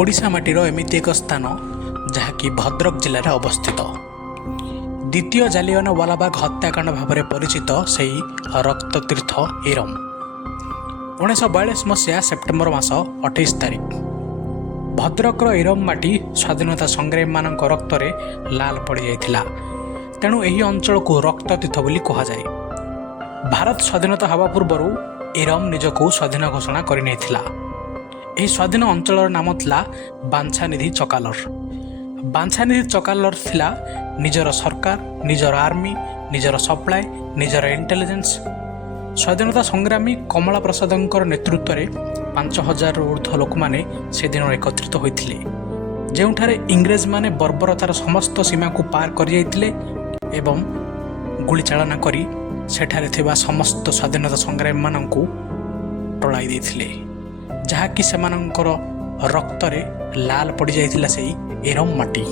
ଓଡ଼ିଶା ମାଟିର ଏମିତି ଏକ ସ୍ଥାନ ଯାହାକି ଭଦ୍ରକ ଜିଲ୍ଲାରେ ଅବସ୍ଥିତ। ଦ୍ୱିତୀୟ ଜାଲିଆନାୱାଲାବାଗ ହତ୍ୟାକାଣ୍ଡ ଭାବରେ ପରିଚିତ ସେହି ରକ୍ତତୀର୍ଥ ଇରମ। 1942 ମସିହା ସେପ୍ଟେମ୍ବର ମାସ 28 ତାରିଖ ଭଦ୍ରକର ଇରମ ମାଟି ସ୍ୱାଧୀନତା ସଂଗ୍ରାମୀମାନଙ୍କ ରକ୍ତରେ ଲାଲ ପଡ଼ିଯାଇଥିଲା। ତେଣୁ ଏହି ଅଞ୍ଚଳକୁ ରକ୍ତତୀର୍ଥ ବୋଲି କୁହାଯାଏ। ଭାରତ ସ୍ୱାଧୀନତା ହେବା ପୂର୍ବରୁ ଇରମ ନିଜକୁ ସ୍ୱାଧୀନ ଘୋଷଣା କରିନେଇଥିଲା। ଏହି ସ୍ୱାଧୀନ ଅଞ୍ଚଳର ନାମ ଥିଲା ବାଞ୍ଛାନିଧି ଚକାଲର। ବାଞ୍ଛାନିଧି ଚକାଲର ଥିଲା ନିଜର ସରକାର, ନିଜର ଆର୍ମି, ନିଜର ସପ୍ଲାଏ, ନିଜର ଇଣ୍ଟେଲିଜେନ୍ସ। ସ୍ୱାଧୀନତା ସଂଗ୍ରାମୀ କମଳା ପ୍ରସାଦଙ୍କର ନେତୃତ୍ୱରେ 5000ରୁ ଉର୍ଦ୍ଧ୍ୱ ଲୋକମାନେ ସେଦିନ ଏକତ୍ରିତ ହୋଇଥିଲେ, ଯେଉଁଠାରେ ଇଂରେଜମାନେ ବର୍ବରତାର ସମସ୍ତ ସୀମାକୁ ପାର କରିଯାଇଥିଲେ ଏବଂ ଗୁଳିଚାଳନା କରି ସେଠାରେ ଥିବା ସମସ୍ତ ସ୍ୱାଧୀନତା ସଂଗ୍ରାମୀମାନଙ୍କୁ ଟଳାଇ ଦେଇଥିଲେ, ଯାହାକି ସେମାନଙ୍କର ରକ୍ତରେ ଲାଲ ପଡ଼ିଯାଇଥିଲା ସେହି ଇରମ ମାଟି।